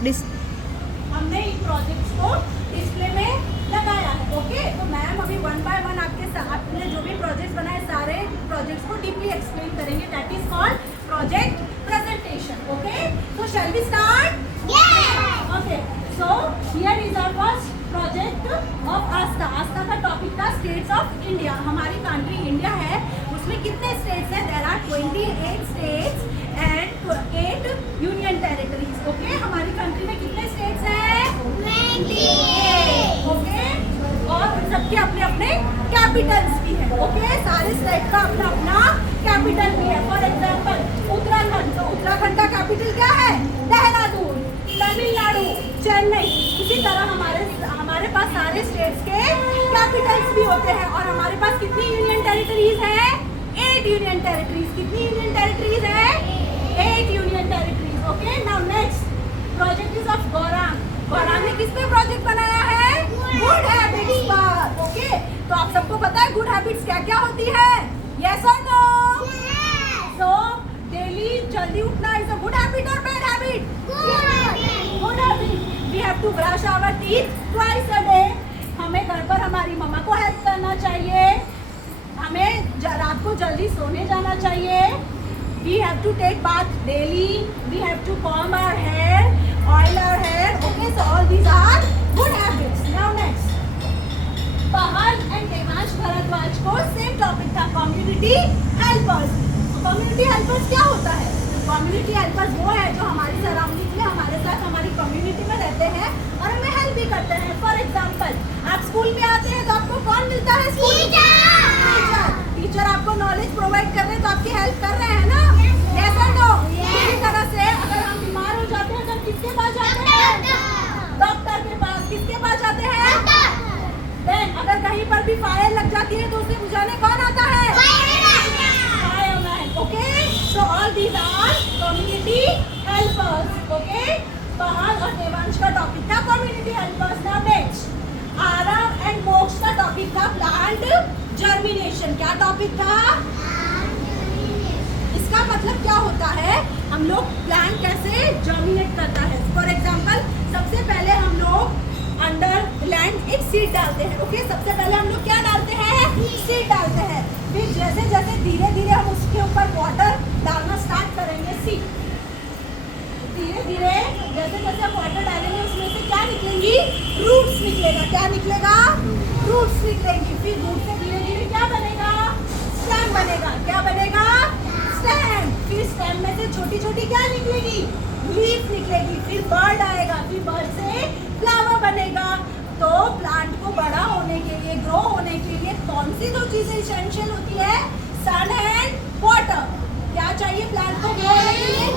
हमने इन प्रोजेक्ट्स को डिस्प्ले में लगाया है। ओके, तो मैम अभी 1 बाय 1 आपने जो भी प्रोजेक्ट्स बनाए सारे प्रोजेक्ट्स को डीपली एक्सप्लेन करेंगे। That is called project presentation. Okay, तो shall we start? Okay, so here is our first project of Aastha. Aastha का टॉपिक था स्टेट्स ऑफ इंडिया। हमारी कंट्री इंडिया है, उसमें कितने स्टेट्स हैं? There are 28 states and 8 union territories. Okay, हमारी country में कितने स्टेट्स हैं? 28। ओके, और उन सबके अपने अपने कैपिटल्स भी हैं। ओके, सारे स्टेट का अपना अपना कैपिटल भी है। फॉर एग्जांपल उत्तराखंड, तो उत्तराखंड का कैपिटल क्या है? देहरादून। तमिलनाडु, चेन्नई। इसी तरह हमारे पास सारे स्टेट्स के कैपिटल्स भी होते हैं। और हमारे पास कितनी यूनियन टेरिटरीज हैं? 8 यूनियन टेरिटरीज। कितनी यूनियन टेरिटरीज हैं? 8 union territories. Okay, now next project is of Gaurang. Gaurang ने किस पे प्रोजेक्ट बनाया है? गुड हैबिट्स पर। ओके, तो आप सबको पता है गुड हैबिट्स क्या क्या होती है? यस और नो? सो डेली जल्दी उठना इज अ गुड हैबिट और bad habit? Good habit. We have to brush our teeth twice a day. हमें घर पर हमारी मम्मा को हेल्प करना चाहिए। हमें रात को जल्दी सोने जाना चाहिए। We have to take bath daily. We have to comb our hair, oil our hair. Okay, so all these are good habits. Now next, Pahal and Devansh Bharadwaj को same topic था community helpers. Community helpers क्या होता है? Community helpers वो है जो हमारी surrounding में हमारे साथ हमारी कम्युनिटी में रहते हैं और हमें हेल्प भी करते हैं। फॉर एग्जाम्पल आप स्कूल में आते हैं तो आपको कौन मिलता है? टीचर। टीचर आपको नॉलेज प्रोवाइड कर रहे हैं तो आपकी हेल्प कर रहे हैं ना? यस और नो? इसी तरह से अगर हम बीमार हो जाते हैं तो किसके पास जाते हैं? डॉक्टर के पास। किसके पास जाते हैं? देन अगर कहीं पर भी फायर लग जाती है तो उसे बुझाने कौन आता है? Fireman. Okay, so all these are community helpers. Okay, Pahal और देवांश का टॉपिक था community helpers. Now next Aarav and Moksh का टॉपिक था प्लांट जर्मिनेशन। क्या टॉपिक था? इसका मतलब क्या होता है? हम लोग प्लांट कैसे जर्मिनेट करता है। फॉर एग्जांपल सबसे पहले हम लोग अंडर लैंड एक सीड डालते हैं। ओके, सबसे पहले हम लोग क्या डालते हैं? सीड डालते हैं। फिर जैसे जैसे धीरे धीरे हम उसके ऊपर वाटर डालना स्टार्ट करेंगे, सीड धीरे धीरे जैसे जैसे हम वाटर डालेंगे उसमें से क्या निकलेंगी? रूट्स निकलेगा। क्या निकलेगा? रूट्स निकलेंगी। फिर रूट से धीरे धीरे क्या बनेगा? स्टेम बनेगा। क्या बनेगा? स्टेम। फिर स्टेम में से छोटी छोटी क्या निकलेगी? लीफ निकलेगी। फिर बर्ड आएगा। फिर बर्ड से फ्लावर बनेगा। तो प्लांट को बड़ा होने के लिए, ग्रो होने के लिए कौन सी दो चीजें इसेंशियल होती है? सन एंड वाटर। क्या चाहिए प्लांट को ग्रो होने के लिए?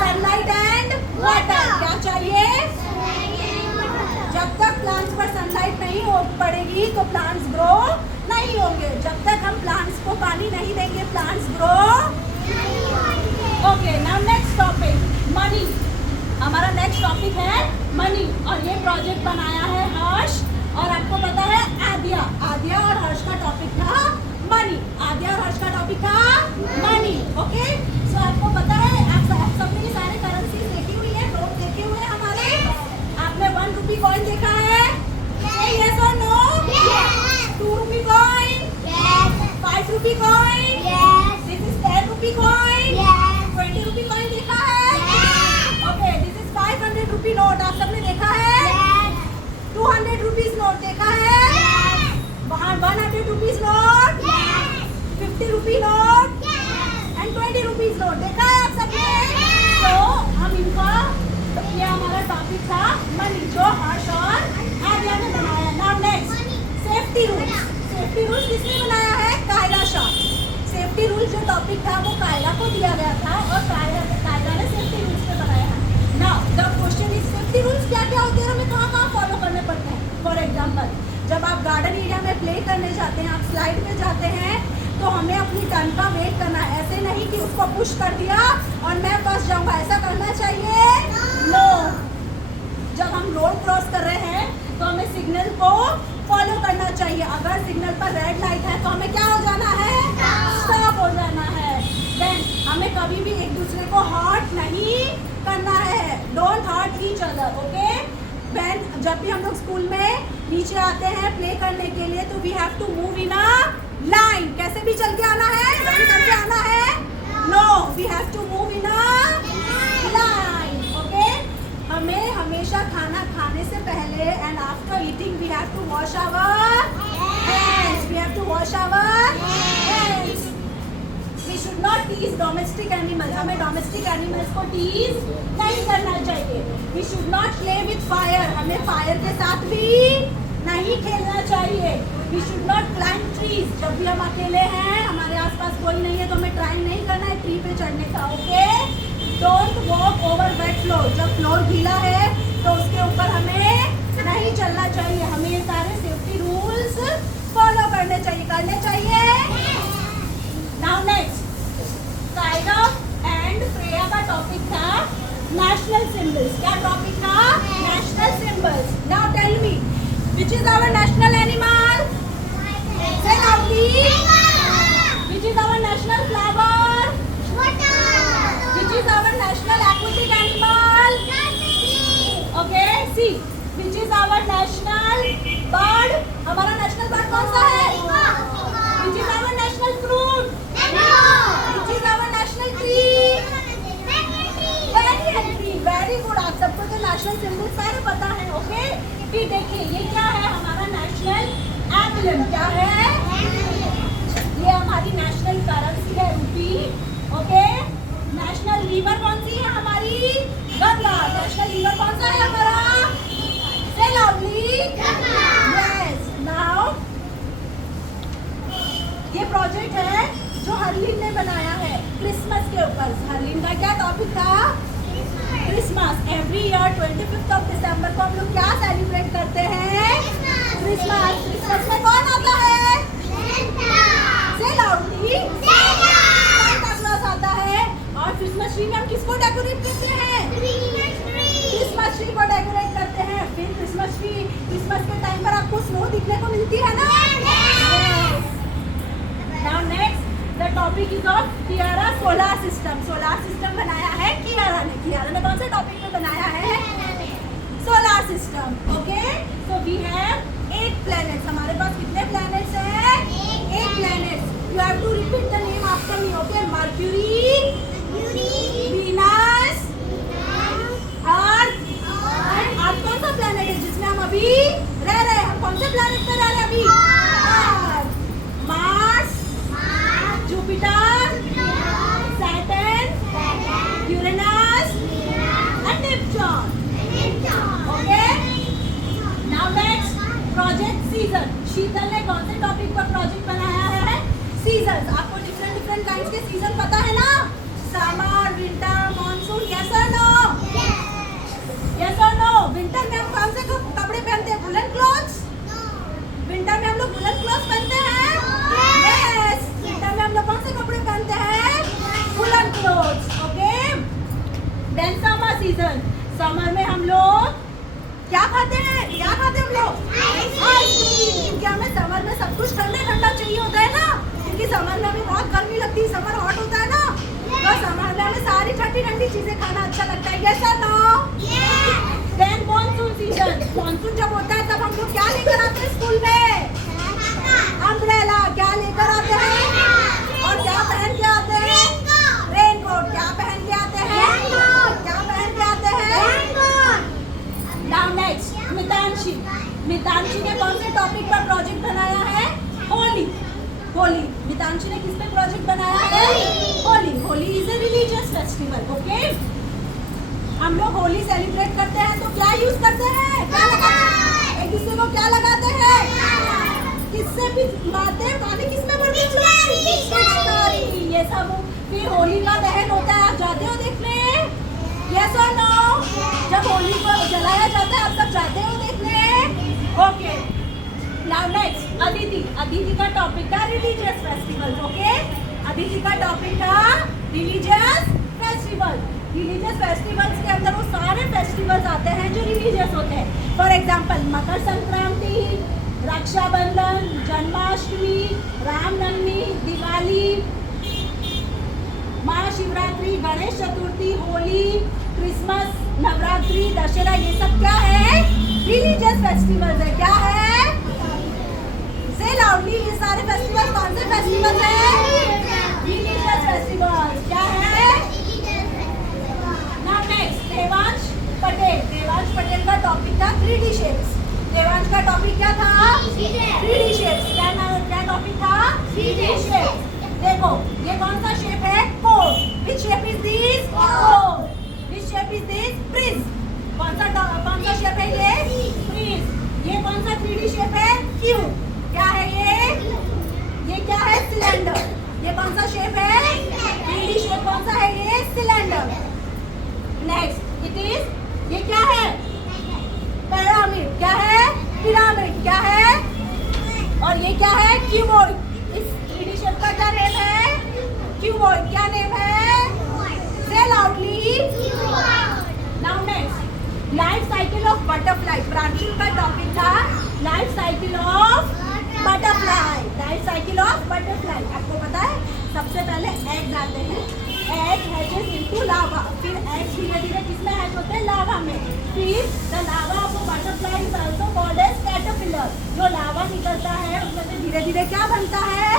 Sunlight and water. क्या चाहिए? जब तक प्लांट्स पर सनलाइट नहीं हो पड़ेगी तो प्लांट्स ग्रो नहीं होंगे। जब तक हम प्लांट्स को पानी नहीं देंगे plants grow. Okay, now next topic money. हमारा नेक्स्ट टॉपिक है मनी और ये प्रोजेक्ट बनाया है हर्ष और आपको पता है आद्या। आद्या और हर्ष का टॉपिक था मनी। आद्या और हर्ष का टॉपिक था मनी। ओके, सो आपको पता है आप सबने सारे करेंसीज देखी हुई है, नोट देखे हुए हैं हमारे। आपने 1 रुपी कॉइन देखा है? यस और no? 2 rupee coin? 5 rupee coin? This is 10 rupee coin? 20 rupee coin देखा है? Okay, this is 500 rupee note. आप सबने देखा है? 200 रुपीज नोट देखा है? वहाँ 100 rupees note? 50 rupee note and 20 rupees note देखा है आप सबने? तो हम इनका ये हमारा टॉपिक था मनी जो हर्ष और आर्या ने बनाया। Now next safety rules. Safety rules किसने बनाया है? कायला शाह। सेफ्टी रूल्स जो टॉपिक था वो कायला को दिया गया था और कायला ने सेफ्टी रूल्स पे बनाया है। Now the question is safety rules क्या क्या होते हैं, हमें कहाँ कहाँ फॉलो करने पड़ते हैं? फॉर एग्जाम्पल जब आप गार्डन एरिया में प्ले करने जाते हैं, आप स्लाइड में जाते हैं तो हमें अपनी टर्न का वेट करना है। ऐसे नहीं कि उसको पुश कर दिया और मैं फंस जाऊंगा, ऐसा करना चाहिए? नो। जब हम रोड क्रॉस कर रहे हैं तो हमें सिग्नल को फॉलो करना चाहिए। अगर सिग्नल पर रेड लाइट है तो हमें क्या हो जाना है? स्टॉप हो जाना है। देन हमें कभी भी एक दूसरे को हर्ट नहीं करना है। Don't hurt each other, okay. जब भी हम लोग स्कूल में नीचे आते हैं प्ले करने के लिए तो we have to move in a line. कैसे भी चल के आना है, रन करके आना है? No, we have to move in a line, okay. हमें हमेशा खाना खाने से पहले and after eating we have to wash our hands, we have to wash our hands. We should not tease domestic animal, हमें डोमेस्टिक एनिमल्स को tease नहीं करना चाहिए। We should not play with fire, हमें फायर के साथ भी नहीं खेलना चाहिए। We should not climb trees, जब भी हम अकेले हैं हमारे आसपास कोई नहीं है तो हमें ट्राई नहीं करना है ट्री पे चढ़ने का, okay. Don't walk over weight floor, जब फ्लोर गीला है तो उसके ऊपर हमें नहीं चलना चाहिए। हमें ये सारे सेफ्टी रूल्स फॉलो करने चाहिए। Now next, Kiara and Freya का टॉपिक था नेशनल सिंबल्स। क्या टॉपिक था? National symbols. Now tell me, which is our national animal? Say loudly. Which is our national flower? Which is our national aquatic animal? Okay, see. Which is our national bird? हमारा national bird कौन सा है? Which is our national fruit? Which is our national tree? Very good. आप सबको तो national symbol सारे पता है, ओके। फिर देखिए ये क्या है, हमारा नेशनल एम्बलम क्या है? ये हमारी नेशनल करेंसी है, रूपी, ओके। नेशनल रिवर कौन सी है हमारी? गंगा। नेशनल रिवर कौन सा है हमारा? से लाउडली। यस। नाउ ये प्रोजेक्ट है जो हरलीन ने बनाया है क्रिसमस के ऊपर। हरलीन का क्या टॉपिक था? Christmas. Every year 25 of December को हम लोग क्या सेलिब्रेट करते हैं? क्रिसमस। क्रिसमस में कौन आता है? Say loudly. सांता क्लॉज आता है। और क्रिसमस ट्री में हम किसको डेकोरेट करते हैं? क्रिसमस ट्री को डेकोरेट करते हैं। फिर क्रिसमस के टाइम पर आपको स्नो दिखने को मिलती है ना? Now next, the topic is of Kiara solar system. Solar system बनाया है कियारा ने। कियारा ने कौन से टॉपिक पे बनाया है? Solar system, okay. So we have 8 planets. हमारे पास कितने प्लैनेट्स हैं? 8 planets. You have to repeat the name after me, okay. Mercury, Venus, Earth. Earth कौन सा प्लैनेट है जिसमें हम अभी रह रहे हैं? हम कौन से प्लैनेट पे रह रहे हैं अभी? Mars, Jupiter, Saturn, Uranus and Neptune, okay. Now next, project season. Sheetal ने कौन से टॉपिक पर प्रोजेक्ट बनाया है? सीजन। आपको डिफरेंट काइंड्स के सीजन पता है ना? Summer, winter, monsoon. यस और नो? यस और नो? विंटर में हम कौन से कपड़े पहनते हैं? Woollen clothes. विंटर में हम लोग वुलन क्लॉथ्स पहनते हैं? यस। विंटर में हम लोग कौन से कपड़े पहनते हैं? Woollen clothes, okay. Then summer season. Summer में हम लोग क्या खाते हैं? क्या खाते हैं हम लोग? आइसक्रीम। क्योंकि हमें समर में सब कुछ ठंडा ठंडा चाहिए होता है ना, क्योंकि समर में हमें बहुत गर्मी लगती है, समर हॉट होता है ना, तो समर में हमें सारी ठंडी ठंडी चीजें खाना अच्छा लगता है। यस और no? Then monsoon season. Monsoon जब होता है तब हम लोग क्या लेकर आते हैं स्कूल में? अम्ब्रेला। क्या लेकर आते हैं? और क्या पहन के आते हैं? रेनकोट। क्या पहन के आते हैं? क्या पहन के आते हैं? Now next, मितांशी। मितांशी ने कौन से टॉपिक पर प्रोजेक्ट बनाया है? होली। होली। मितांशी ने किस पे प्रोजेक्ट बनाया है? Holi. Holi is a religious festival, okay. हम लोग होली सेलिब्रेट करते हैं तो क्या यूज करते हैं? क्या लगाते हैं? एक दूसरे को क्या लगाते हैं? किससे भी बातें पानी किसमें भरते हैं? ये सब। फिर होली का दहन होता है, आप जाते हो देखने? यस और नो? जब होली को जलाया जाता है आप सब जाते हो देखने? Okay. Now next, Aditi. Aditi का टॉपिक था रिलीजियस फेस्टिवल, ओके। अदिति का टॉपिक था रिलीजियस फेस्टिवल। रिलीजियस फेस्टिवल्स के अंदर वो सारे फेस्टिवल्स आते हैं जो रिलीजियस होते हैं। For example Makar Sankranti, Rakshabandhan, Janmashtami, Ramnavami, Diwali, Mahashivratri, Ganesh Chaturthi, Holi, Christmas, Navratri, Dussehra, ये सब क्या है? रिलीजियस फेस्टिवल्स है। क्या है? से लाउडली, ये सारे फेस्टिवल कौन से फेस्टिवल है? Religious festival. क्या है? Now next, Devansh Patel. देवांश पटेल का टॉपिक था 3D शेप्स। देवांश का टॉपिक क्या था? 3D shapes. क्या टॉपिक था? 3D shapes. देखो ये कौन सा शेप है? कोन। Which shape is this? Cone. Which shape is this? Prism. कौन सा शेप है ये? Prism. ये कौन सा 3D शेप है? क्यूब। क्या है ये? ये क्या है? सिलेंडर। ये कौन सा शेप है? 3D शेप कौन सा है ये? सिलेंडर। नेक्स्ट इट इज, ये क्या है? पिरामिड। क्या है? पिरामिड। क्या है? और ये क्या है? क्यूबॉइड। इस 3D शेप का क्या नेम है? क्यूबॉइड। क्या नेम है? Say loudly. Now next, life cycle of butterfly. Pranshul का टॉपिक था life cycle of butterfly. Life cycle of butterfly. आपको पता है सबसे पहले एग्स आते हैं, एग हैचेस इनटू लावा, फिर एग धीरे धीरे किसमें हैच होते हैं? लावा में। फिर the larva of butterfly is also called as caterpillar. जो लावा निकलता है उसमें से धीरे धीरे क्या बनता है?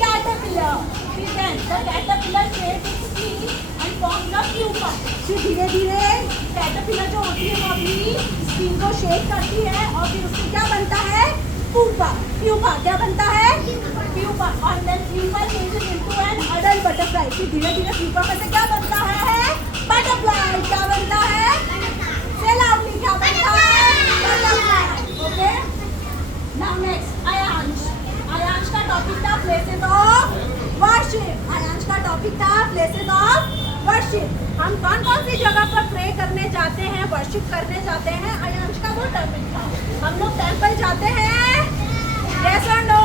कैटरपिलर। फिर then the caterpillar shape its skin and forms a pupa. फिर धीरे धीरे कैटरपिलर जो होती है वो अपनी स्किन को शेप करती है और फिर उससे क्या बनता है? प्यूपा। प्यूपा क्या बनता है? प्यूपा। और then pupa changes into an adult butterfly. फिर धीरे धीरे प्यूपा में से क्या बनता है? बटरफ्लाई। क्या बनता है? से लाउडली, क्या बनता है? Butterfly. Okay, now next, Aayansh. Aayansh का टॉपिक था प्लेसेस ऑफ वर्शिप। आयांश का टॉपिक था प्लेसेस ऑफ वर्शिप। हम कौन कौन सी जगह पर प्रे करने जाते हैं, वर्शिप करने जाते हैं? आयांश का वो टॉपिक था। हम लोग टेंपल जाते हैं, यस और नो?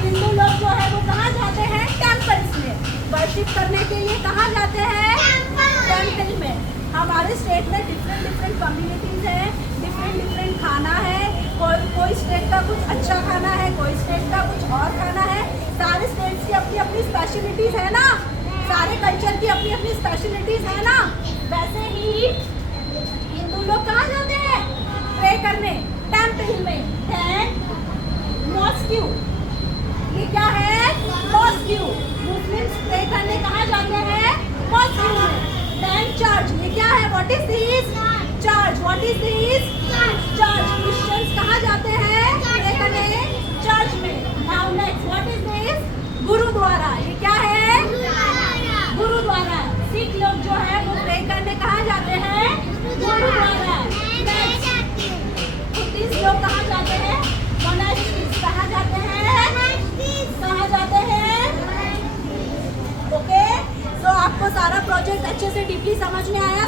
हिंदू लोग जो है वो कहाँ जाते हैं? टेंपल्स में। वर्शिप करने के लिए कहाँ जाते हैं? टेंपल में। हमारे स्टेट में डिफरेंट डिफरेंट कम्युनिटीज है, डिफरेंट डिफरेंट खाना है। कोई स्टेट का कुछ अच्छा खाना है, कोई स्टेट का कुछ और खाना है। सारे स्टेट्स की अपनी अपनी स्पेशलिटीज है ना, सारे कल्चर की अपनी अपनी स्पेशलिटीज है ना। वैसे ही हिंदू लोग कहाँ जाते हैं प्रे करने? टेंपल में। देन मॉस्क्यू, ये क्या है? मॉस्क्यू। मुस्लिम्स प्रे करने कहाँ जाते हैं? मॉस्क्यू में। देन चर्च, ये क्या है? What is this? Church. What is this? Church. Christians कहाँ जाते हैं प्रे करने? चर्च में। Now next, what is this? Gurudwara. ये क्या है? गुरुद्वारा। सिख लोग जो है वो प्रे करने कहाँ जाते हैं? गुरुद्वारा। बुद्धिस्ट लोग कहाँ जाते हैं? मोनास्ट्रीज। कहाँ जाते हैं? कहाँ जाते हैं? ओके, सो आपको सारा प्रोजेक्ट अच्छे से डीपली समझ में आया?